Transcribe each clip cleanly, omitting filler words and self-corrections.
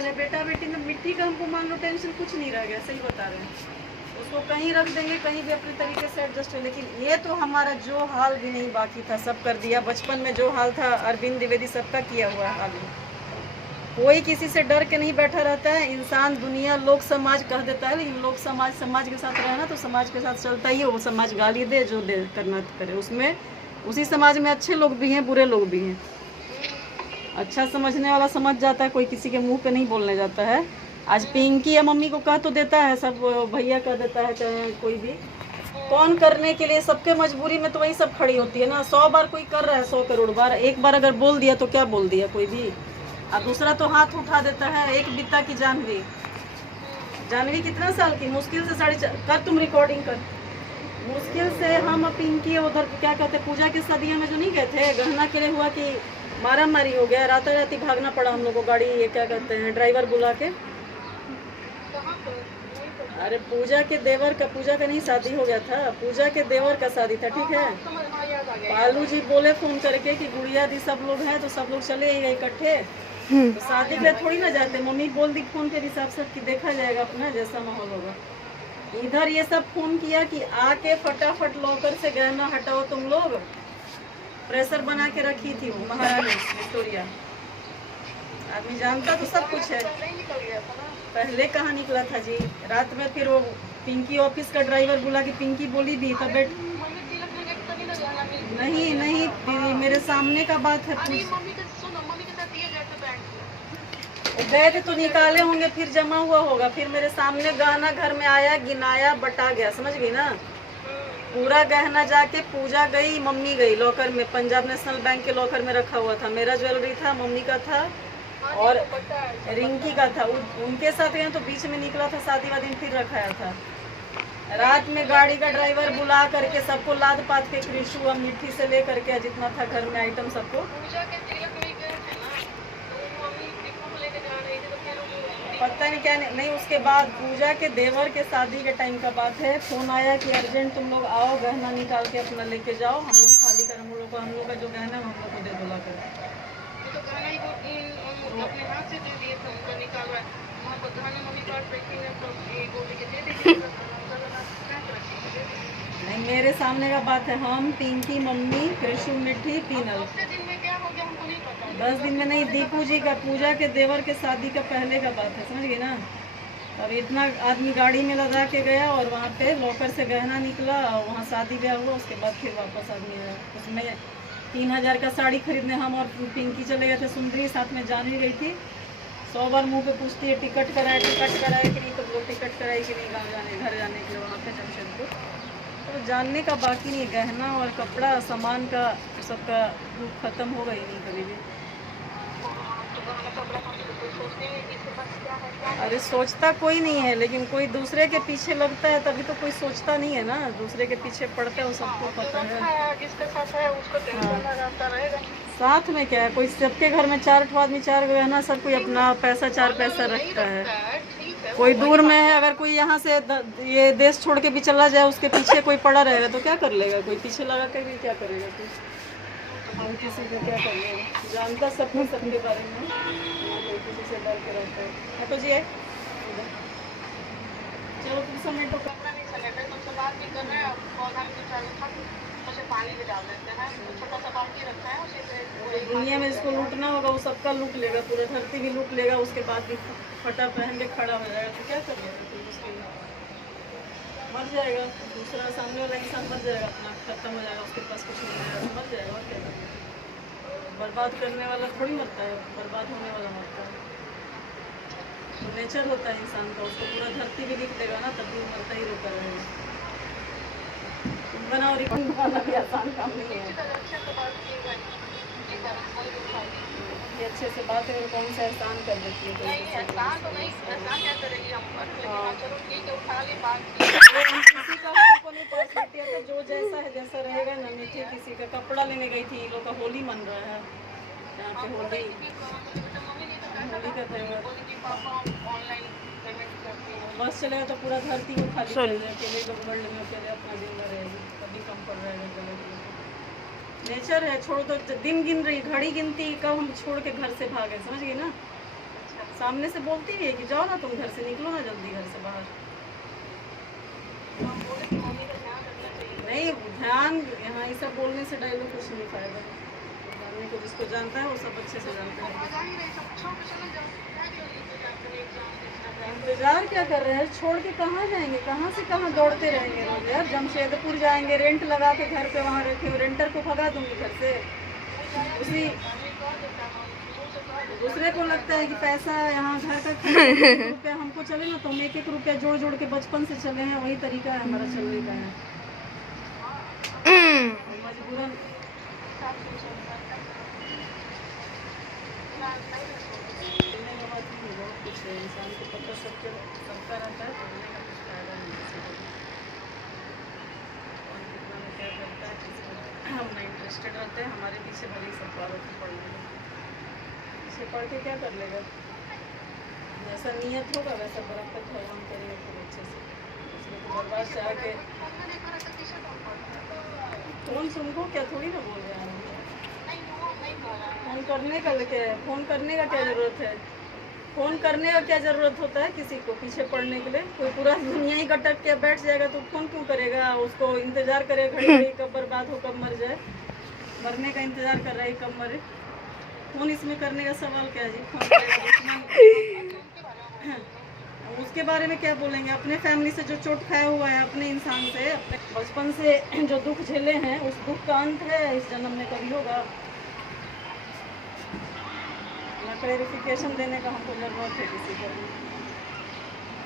हाल है। बेटा बेटी में मिट्टी का हमको मान लो टेंशन कुछ नहीं रह गया, सही बता रहे हैं। उसको कहीं रख देंगे, कहीं भी अपने तरीके से एडजस्ट हो। लेकिन ये तो हमारा जो हाल भी नहीं बाकी था, सब कर दिया। बचपन में जो हाल था अरविंद द्विवेदी सबका किया हुआ हाल है। कोई किसी से डर के नहीं बैठा रहता है। इंसान दुनिया लोग समाज कह देता है, लेकिन लोग समाज के साथ रहना तो समाज के साथ चलता ही है। वो समाज गाली दे जो दे, करना करे। उसमें उसी समाज में अच्छे लोग भी हैं, बुरे लोग भी हैं। अच्छा समझने वाला समझ जाता है, कोई किसी के मुंह पे नहीं बोलने जाता है। आज पिंकी या मम्मी को कह तो देता है, सब भैया कह देता है, चाहे कोई भी। कौन करने के लिए, सबके मजबूरी में तो वही सब खड़ी होती है ना। 100 बार कोई कर रहा है, 100 करोड़ बार। एक बार अगर बोल दिया तो क्या बोल दिया कोई भी, और दूसरा तो हाथ उठा देता है। एक बिता की जानवी कितना साल की, मुश्किल से 4.5 कर, तुम रिकॉर्डिंग कर। मुश्किल से हम पिंकी उधर क्या कहते पूजा की शादियाँ में जो नहीं गए थे, गहना के लिए हुआ कि मारा मारी हो गया, रातों रात भागना पड़ा हम लोग को। गाड़ी ये क्या कहते हैं ड्राइवर बुला के। अरे पूजा के देवर का, पूजा का नहीं शादी हो गया था, पूजा के देवर का शादी था, ठीक है। पालू जी बोले फोन करके कि गुड़िया दी सब लोग हैं तो सब लोग चले इकट्ठे, तो शादी में थोड़ी ना जाते। मम्मी बोल दी फोन के हिसाब से कि देखा जाएगा अपना जैसा माहौल होगा। इधर ये सब फोन किया कि आके फटाफट लॉकर से गहना हटाओ तुम लोग। प्रेशर बना के रखी थी वो महारानी विक्टोरिया। आदमी जानता तो सब कुछ है। पहले कहाँ निकला था जी, रात में फिर वो पिंकी ऑफिस का ड्राइवर बोला कि पिंकी बोली भी तब नहीं नहीं मेरे सामने का बात है। गए थे तो निकाले होंगे, फिर जमा हुआ होगा। फिर मेरे सामने गहना घर में आया, गिनाया, बटा गया, समझ गई ना। पूरा गहना जाके पूजा गई, मम्मी गई लॉकर में, पंजाब नेशनल बैंक के लॉकर में रखा हुआ था। मेरा ज्वेलरी था, मम्मी का था और रिंकी का था। उनके साथ गए तो बीच में निकला था शादी वादी में, फिर रखाया था। रात में गाड़ी का ड्राइवर बुला करके सबको लाद पात के, कृषु और मिट्टी से ले करके जितना था घर में आइटम सबको। पता नहीं क्या नहीं। उसके बाद पूजा के देवर के शादी के टाइम का बात है, फोन आया कि अर्जेंट तुम लोग आओ, गहना निकाल के अपना लेके जाओ, हम लोग खाली कर, हम लोग का जो गहना हम लोग को दे दो लाकर। तो गहना ही वो अपने हाथ से दे दिए थे, उनको निकालवा गहना मम्मी पास रखी है तो बोले के दे दीजिए। नहीं मेरे सामने का बात है, हम पिंकी, मम्मी, कृषु, मिट्टी, पीनल। 10 दिन में नहीं, दीपू जी का पूजा के देवर के शादी का पहले का बात है, समझ गए ना। अब इतना आदमी गाड़ी में लगा के गया और वहाँ पे लॉकर से गहना निकला और वहाँ शादी ब्याह हुआ। उसके बाद फिर वापस आदमी आया। उसमें 3000 का साड़ी खरीदने हम और पिंकी चले गए थे सुंदरी, साथ में जानवी गई थी। 100 बार मुँह पे पूछती है टिकट कराए कि नहीं, तो लोग टिकट कराए कि नहीं गाँव जाने, घर जाने के लिए वहाँ पे जमशेदपुर। तो जानने का बाकी नहीं, गहना और कपड़ा सामान का सबका रूप खत्म होगा ही नहीं कभी भी। अरे सोचता कोई नहीं है, लेकिन कोई दूसरे के पीछे लगता है तभी तो कोई सोचता नहीं है ना। दूसरे के पीछे पड़ता है वो सबको पता है। जिसके साथ है उसको टेंशन लगाता रहेगा। साथ में क्या है, कोई सबके घर में 4 आदमी 4 गहना, सब कोई अपना पैसा 4 पैसा रखता है। कोई दूर में है, अगर कोई यहाँ से ये देश छोड़ के भी चला जाए, उसके पीछे कोई पड़ा रहेगा तो क्या कर लेगा, कोई पीछे लगा के भी क्या करेगा कोई, हम किसी को क्या कर लेगा। जानता सब कुछ सबके बारे में, कोई किसी से डर के रहता है। तो जी है चलो तुम समेटो, कपड़ा नहीं समेटे तो सब बात भी कर रहे हैं। पौधा भी चालू था, उसे पानी भी डाल देते हैं, छोटा सा बाल्टी रखता है उसी से। दुनिया में जिसको लूटना होगा वो सबका लूट लेगा, पूरा धरती भी लूट लेगा। उसके बाद भी फटा पहन के खड़ा हो जाएगा तो क्या कर लेगा कोई, उसके लिए मर जाएगा। दूसरा सामने वाला इंसान मर जाएगा, अपना खत्म हो जाएगा, उसके पास कुछ नहीं रहेगा, मर जाएगा और क्या करेगा। बर्बाद करने वाला थोड़ी मरता है, बर्बाद होने वाला मरता है। तो नेचर होता है इंसान का, उसको पूरा धरती भी लिख देगा ना तब भी मरता ही रोका रहेगा। बनाओ रिकॉर्ड बनाना भी आसान काम नहीं है। ये अच्छे से बात है, कौन सा एहसान कर देती है कोई। एहसान तो नहीं, एहसान क्या करेगी हम पर, लेकिन चलो ठीक है उठा ले बात। किसी का हमको नहीं पास लेती है तो जो जैसा है जैसा रहेगा ना। मीठे किसी का कपड़ा लेने गई थी, लोग का होली मन रहा है यहाँ पे, होली का त्यौहार। बस चलेगा तो पूरा धरती को खाली कर देगा, अकेले लोग वर्ल्ड में अकेले अपना जिंदा रहेगी, कभी कम पड़ रहेगा। नेचर है, छोड़ तो दिन गिन रही, घड़ी गिनती कब हम छोड़ के घर से भागे, समझ गई ना। सामने से बोलती है कि जाओ ना तुम घर से, निकलो ना जल्दी घर से बाहर। नहीं, ध्यान यहाँ ये सब बोलने से डायलॉग कुछ नहीं फायदा। जानने को जिसको जानता है वो सब अच्छे से जानता है। इंतजार क्या कर रहे हैं? छोड़ के कहाँ जाएंगे? कहाँ से कहाँ दौड़ते रहेंगे रोज यार? जमशेदपुर जाएंगे, रेंट लगा के घर पे वहाँ रखे, रेंटर को भगा दूंगी घर से। उसी दूसरे को लगता है कि पैसा यहाँ घर का रुपया हमको चले ना, तो हम एक एक रुपया जोड़ जोड़ के बचपन से चले हैं, वही तरीका है हमारा चलने का है। मजबूरन बहुत कुछ है, इंसान को पता सबका रहता है, पढ़ने का कुछ फायदा नहीं है किसी को भी। कौन कितना में क्या करता है, किसी को हम नहीं इंटरेस्टेड रहते हैं, हमारे पीछे भले ही सब पागल की पढ़ने में, पीछे पढ़ के क्या कर लेगा? जैसा नियत होगा वैसा बरकत भगवान करेगा खूब अच्छे से। इसमें तो बर्बाद चाह के फोन सुनको क्या थोड़ी ना बोल रहे हैं। फोन करने का क्या है? फोन करने का क्या ज़रूरत है? फ़ोन करने का क्या ज़रूरत होता है किसी को पीछे पड़ने के लिए? कोई पूरा दुनिया ही कटक के बैठ जाएगा तो फ़ोन क्यों करेगा? उसको इंतज़ार करेगा घड़ी घड़ी, कब बर्बाद हो, कब मर जाए। मरने का इंतज़ार कर रहा है, कब मरे। फ़ोन इसमें करने का सवाल क्या है जी? फ़ोन करेगा उसके बारे में क्या बोलेंगे? अपने फैमिली से जो चोट खाया हुआ है, अपने इंसान से, अपने बचपन से जो दुख झेले हैं, उस दुख का अंत है इस जन्म में कभी होगा। क्लैरिफिकेशन देने का हमको ज़रूरत है किसी को।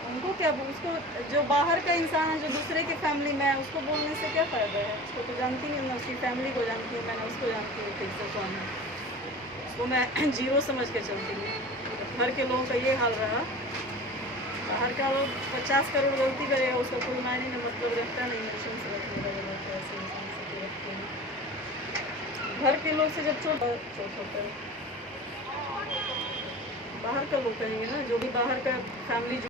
उनको क्या, उसको जो बाहर का इंसान है, जो दूसरे की फैमिली में है, उसको बोलने से क्या फ़ायदा है? उसको तो जानती नहीं, मैं उसकी फैमिली को जानती हूँ, मैंने उसको जानती हूँ ठीक से कौन है। उसको मैं जीरो समझ के चलती हूँ। घर के लोगों का ये हाल रहा, बाहर का लोग 50 करोड़ गलती करेगा, उसका कोई मायने नहीं, मतलब रखता नहीं, इमोशन से रखने का गलत है, ऐसे इंसान से रखते हैं। घर के लोग से जब चोट होता है, बाहर का लोग कहेंगे ना, जो भी बाहर का फैमिली